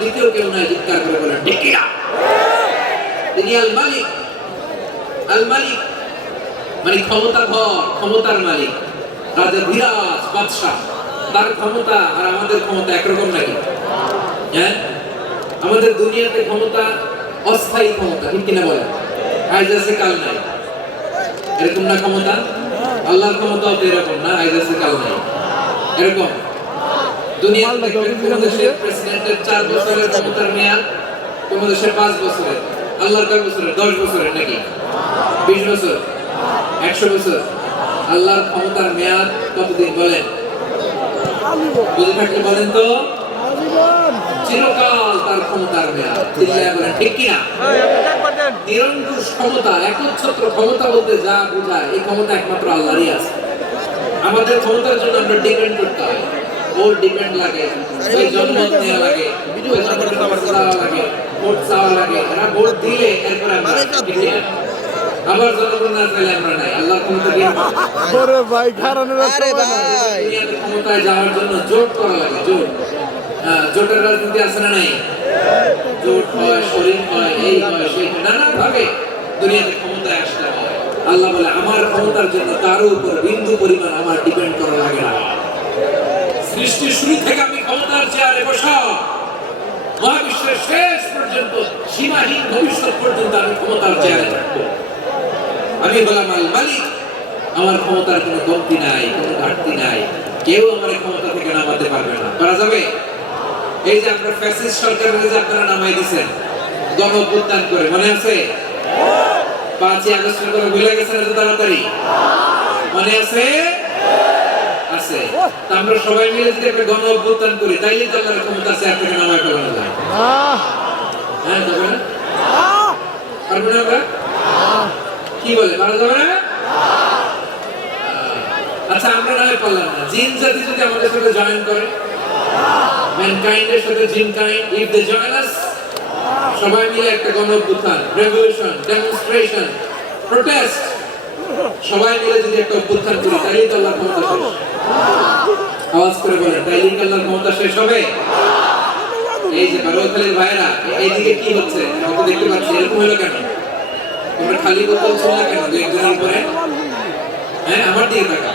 দ্বিতীয় কেউ নাই চিৎকার করে বলেন? কিনা? তিনি আল মালিক। আল মালিক মানে ক্ষমতাধর ক্ষমতার মালিক। রাজা বিরাজ, বাদশাহ। তার ক্ষমতা আর আমাদের ক্ষমতা একরকম নাকি? হ্যাঁ? আমাদের দুনিয়াতে ক্ষমতা অস্থায়ী ক্ষমতা, ঠিক কিনা বলেন? আজ আছে, কাল নাই। এরকম না ক্ষমতা? আল্লাহর ক্ষমতাও তো এরকম না আজ আছে, কাল নাই। এরকম? দুনিয়াতে দেখবেন দেশের প্রেসিডেন্টের চার বছরের ক্ষমতার মেয়াদ কোন দেশের পাঁচ বছরের। আল্লাহর কয় বছরের? দশ বছরের নাকি? বিশ বছর? একশো বছর? আল্লাহর ক্ষমতার মেয়াদ কতদিন বলেন? বুঝে থাকলে বলেন তো। চিরকাল তার ক্ষমতার মেয়াদ। চিল্লায় বলেন ঠিক কিনা? নিরঙ্কুশ ক্ষমতা একচ্ছত্র ক্ষমতা বলতে যা বোঝায় এই ক্ষমতা একমাত্র আল্লাহরই আছে। আমাদের ক্ষমতার জন্য আমরা ডিপেন্ড করতে হয়। ওর ডিপেন্ড লাগে ওই জন্মত নেওয়া লাগে ওই লাগে ভোট চাওয়া লাগে এরা ভোট দিলে এরপরে আমরা আছে? আবার জনগণ না চাইলে আমরা নাই আল্লাহর ক্ষমতা দিয়ে ভাই আরে ভাই। ক্ষমতায় যাওয়ার জন্য জোট করা লাগে জোট। হ্যাঁ, জোটের রাজনীতি আছে না নাই? জোট হয় শরীর হয় এই হয় সেই হয়, নানা ভাবে দুনিয়াতে ক্ষমতায় আসতে হয়। আল্লাহ বলে আমার ক্ষমতার জন্য কারও উপর বিন্দু পরিমাণ আমার ডিপেন্ড করা লাগে না। সৃষ্টির শুরু থেকে আমি ক্ষমতার চেয়ারে বসা। মহাবিশ্বের শেষ পর্যন্ত, সীমাহীন ভবিষ্যৎ পর্যন্ত আমি ক্ষমতার চেয়ারে থাকব। আমি হলাম আল মালিক। আমার ক্ষমতার কোনো কমতি নাই, কোনো ঘাটতি নাই। কেউ আমার ক্ষমতা থেকে নামাতে পারবে না। করা যাবে? এই যে আপনার ফ্যাসিস্ট সরকারের যে আপনারা নামাই দিছেন গণ অভ্যুত্থান করে, মনে আছে? পাঁচই আগস্টের করে ভুলে গেছেন এত তাড়াতাড়ি? মনে আছে? আছে। তা আমরা সবাই মিলে যদি একটা গণ অভ্যুত্থান করি তাইলে তো আল্লাহর ক্ষমতা চেয়ার থেকে নামায় ফেলানো যায়। হ্যাঁ যাবে না পারব না আমরা কি বলে পারা যাবে না? আচ্ছা আমরা না হয় পারলাম না। জিন জাতি যদি আমাদের সাথে জয়েন করে ম্যানকাইন্ডের সাথে jinn kind if they join us সবাই মিলে একটা গণ অভ্যুত্থান রেভলিউশন ডেমনস্ট্রেশন প্রোটেস্ট সবাই মিলে যদি একটা অভ্যুত্থান করি তাহলেই তো আল্লাহর ক্ষমতা আওয়াজ করে বলেন তাইলেই কি আল্লাহর ক্ষমতা শেষ হবে? এই যে বারোয়াখালীর ভাইরা এইদিকে কি হচ্ছে? আমি তো দেখতে পাচ্ছি, এরকম হলো কেন? তোমরা খালি বোতল ছিল কেন, দু একজনের উপরে? হ্যাঁ আমার দিকে তাকা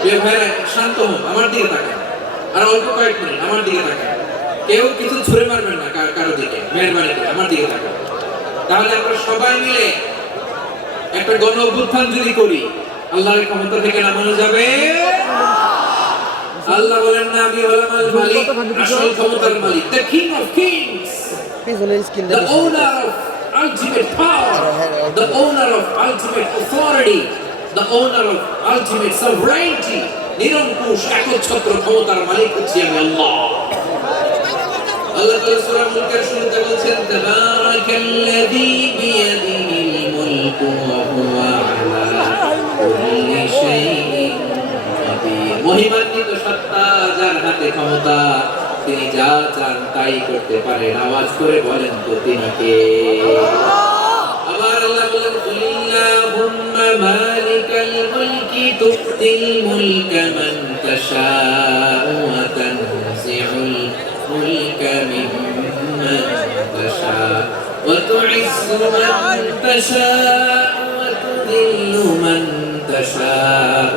প্রিয় ভাইরা শান্ত হোক আমার দিকে তাকা আর অল্প কয়েক মিনিট, আমার দিকে তাকা কেউ কিছু ছুঁড়ে মারবেন না কারও দিকে মেহরবানি করে আমার দিকে তাকা তাহলে আমরা সবাই মিলে একটা গণ অভ্যুত্থান যদি করি আল্লাহর ক্ষমতা থেকে নামানো যাবে? আল্লাহ। বলেন না আমি হলাম আল মালিক আসল ক্ষমতার মালিক the king of kings the owner of ultimate power, the owner of ultimate authority, the owner of ultimate sovereignty, নিরঙ্কুশ একচ্ছত্র ক্ষমতার মালিক হচ্ছি আমি আল্লাহ। আল্লাহ তাআলা সূরা মুলকের শুরুতে বলছেন তাবারাকাল্লাযী বিয়াদিহিল মুলকু ওয়া হুয়া মহিমান্বিত সত্তা যার হাতে ক্ষমতা, তিনি যা চান তাই করতে পারেন। আওয়াজ করে বলেন তো তিনি কে আবার আল্লাহ বলেন মালিকাল মুলকি তুতিল মান তাশাউ ওয়া তানজিউল তাশাউ ওয়া মান তাশাউ ওয়া মান তাশাউ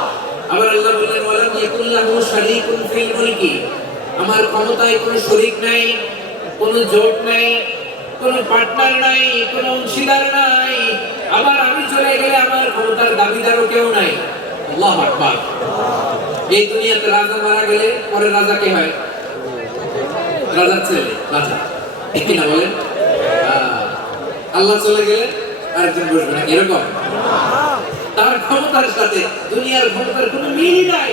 আবার আল্লাহ বললেন, ওয়ালাম ইয়াকুল্লাহু শারীকুন ফিল মুলকি। আমার ক্ষমতায় কোনো শরীক নাই, কোনো জোট নাই, কোনো পার্টনার নাই, কোনো অংশীদার নাই। আবার আমি চলে গেলে আমার ক্ষমতার দাবিদারও কেউ নাই। আল্লাহ আকবার। এই দুনিয়াতে রাজা মারা গেলে পরে রাজা কে হয়? রাজার ছেলে, রাজা। ঠিক কিনা বলেন? আল্লাহ চলে গেলে আরেকজন বসবে না এরকম? তার ক্ষমতার সাথে দুনিয়ার ক্ষমতার কোনো মিলই নাই